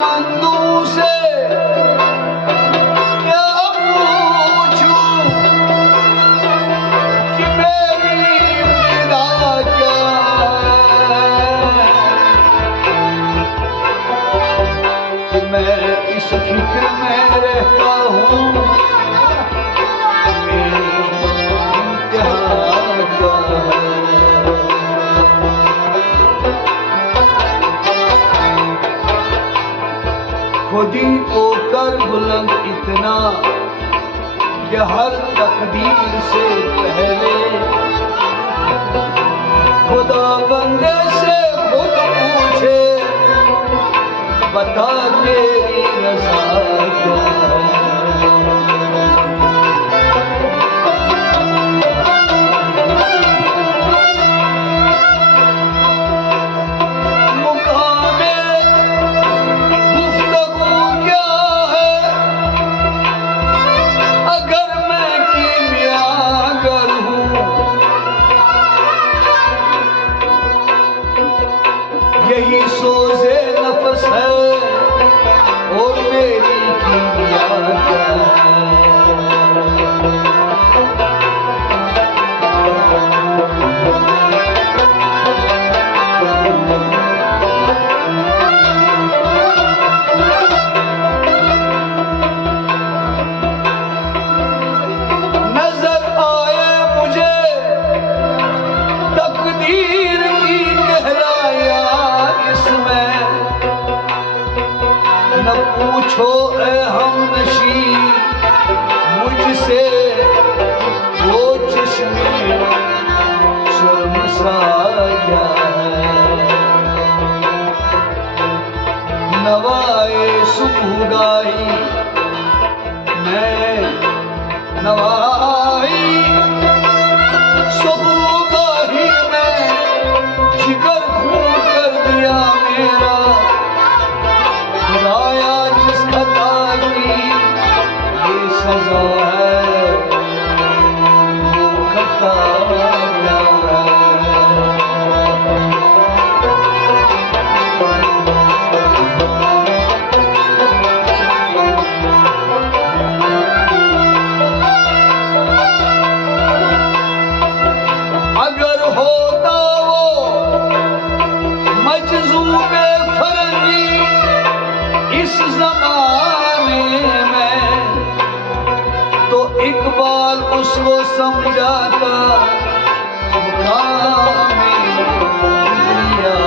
बंधु से क्या पूछूं कि मेरी विदा क्या है, कि मैं इस फिक्र में रहता हूँ क्या है। खुदी होकर बुलंद इतना कि हर तकदीर से पहले खुदा बंदे से खुद पूछे, बता तेरी रज़ा क्या है। यही सोज़े नफ्स है और मेरी कीमिया क्या है। नजर आए मुझे तकदीर की गहराया इसमें, न पूछो ए हमनशी मुझसे वो चश्मे शर्मसा क्या है। नवाए सुबहगाही मैं नवाई सुबहगाही में जिगर खून कर दिया मेरा, खुदाया जिस खता की ये सजा है वो खता क्या है। अगर होता वो मजज़ूबे फरंगी इस ज़माने में, तो इकबाल उसको समझाता मुकामे किबरिया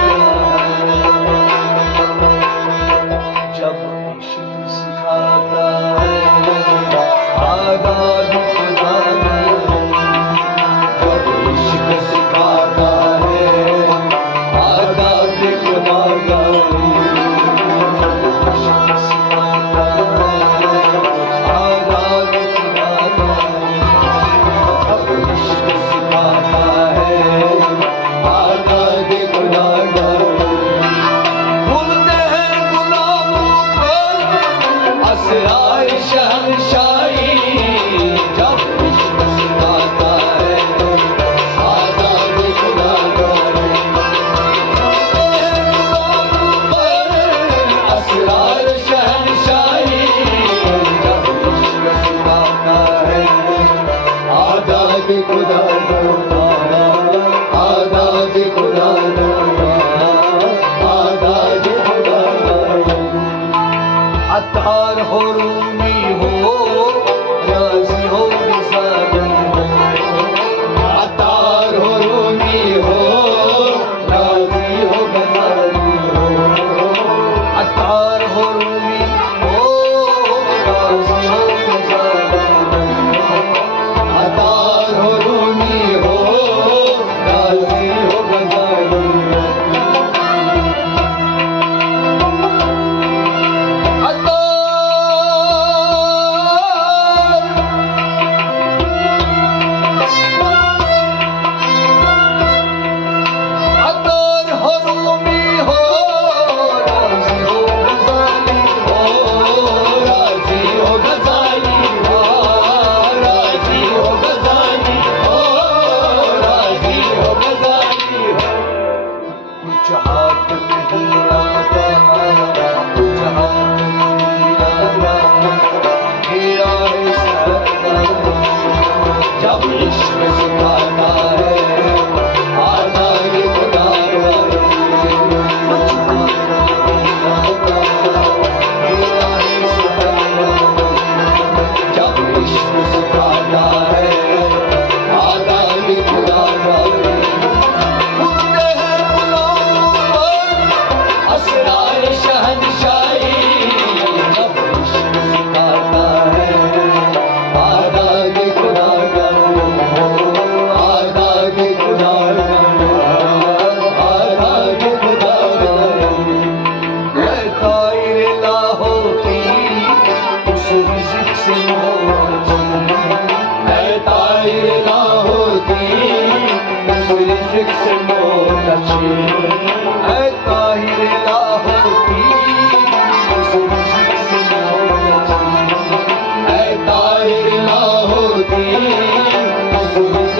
क्या है। जब इश्क सिखाता है आगाज़ खुदा में, जब इश्क सिखाता है आगाज़ खुदा में, इश्क सिखाता है आगाज़ खुदा में, जब इश्क सिखाता है आगाज़ खुदा में। खुलते हैं गुलामों पर असराए शहंशाही, जब इश्क सिखाता है आगाज़ खुदा में। खुलते हैं गुलामों पर असराए शहंशाही, जब इश्क सिखाता है आगाज़ खुदा में, आगाज़ खुदा में, आगाज़ खुदा में। अतार हो रूमी हो राज़ी हो ग़ज़ाली हो, अतार हो रूमी हो राज़ी हो ग़ज़ाली हो, अतार हो रूमी हो राज़ी हो ग़ज़ाली हो, अतार हो रूमी हो राज़ी हो ग़ज़ाली हो। अतार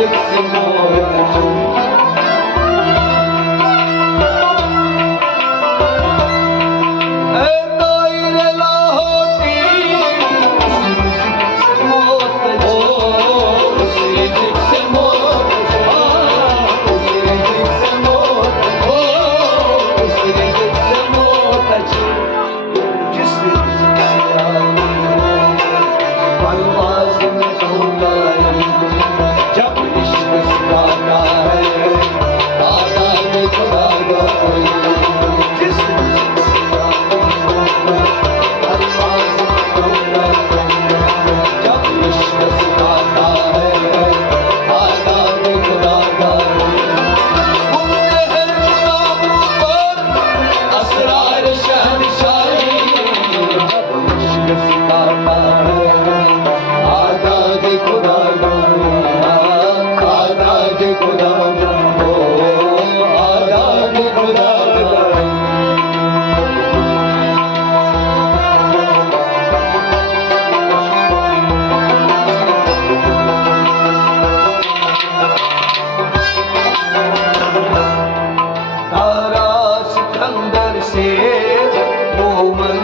इश्क से मोहब्बत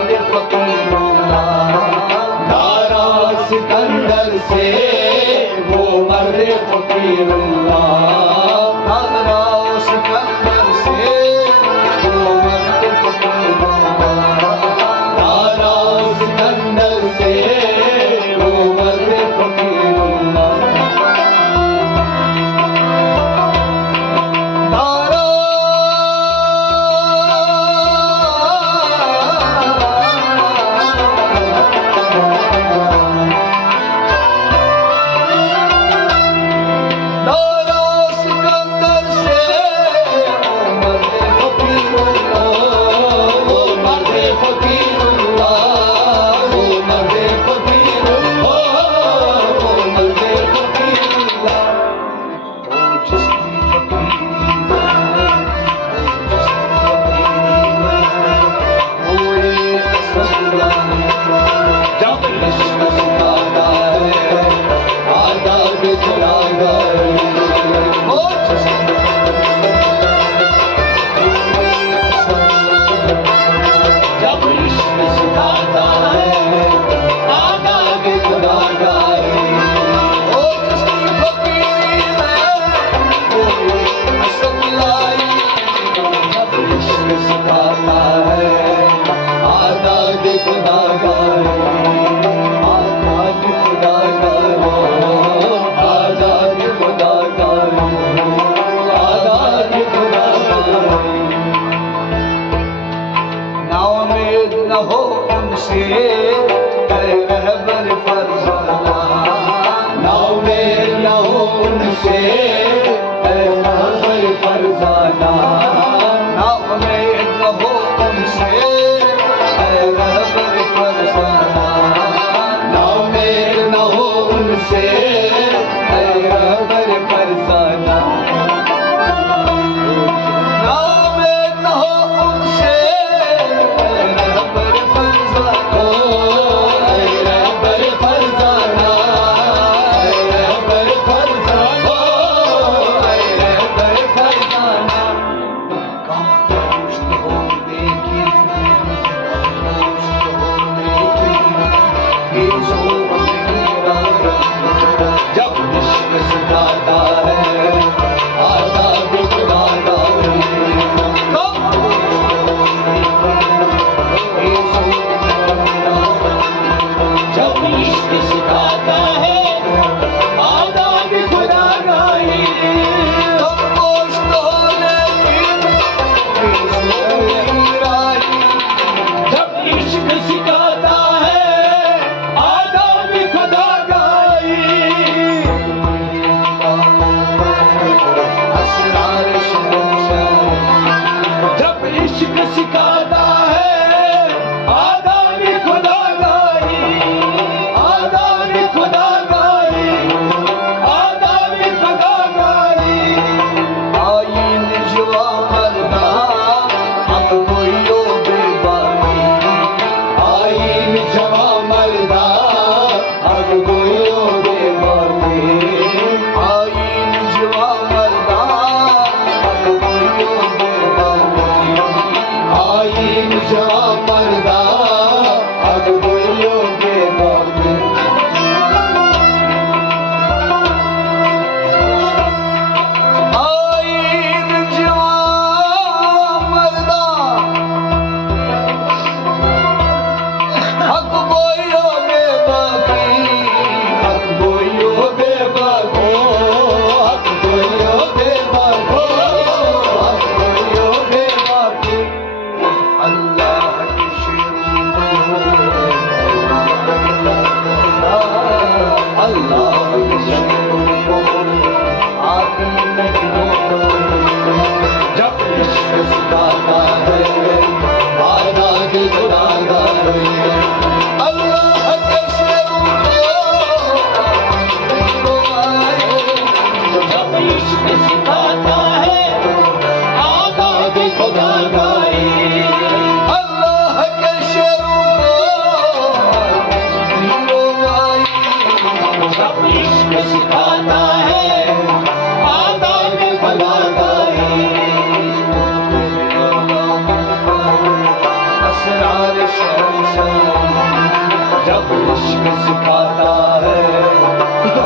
इश्क सिखाता है।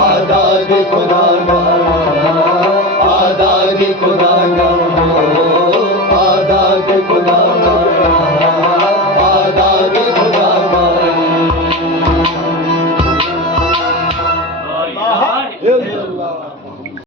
आदाद खुदा का, आदाद खुदा का।